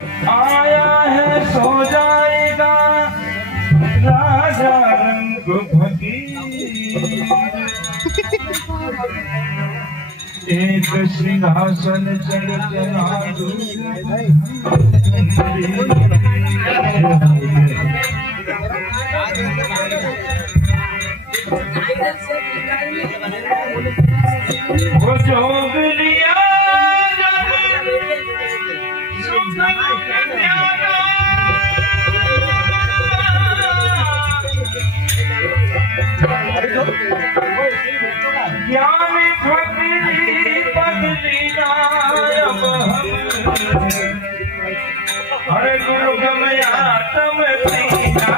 आया है सो जाएगा राजा रंग फकीर, एक सिंहासन चढ़ चढ़ा वो जोग लिया ज्ञान फकीरी बदली ना अब हम, हर गुरु गमया तम पीना।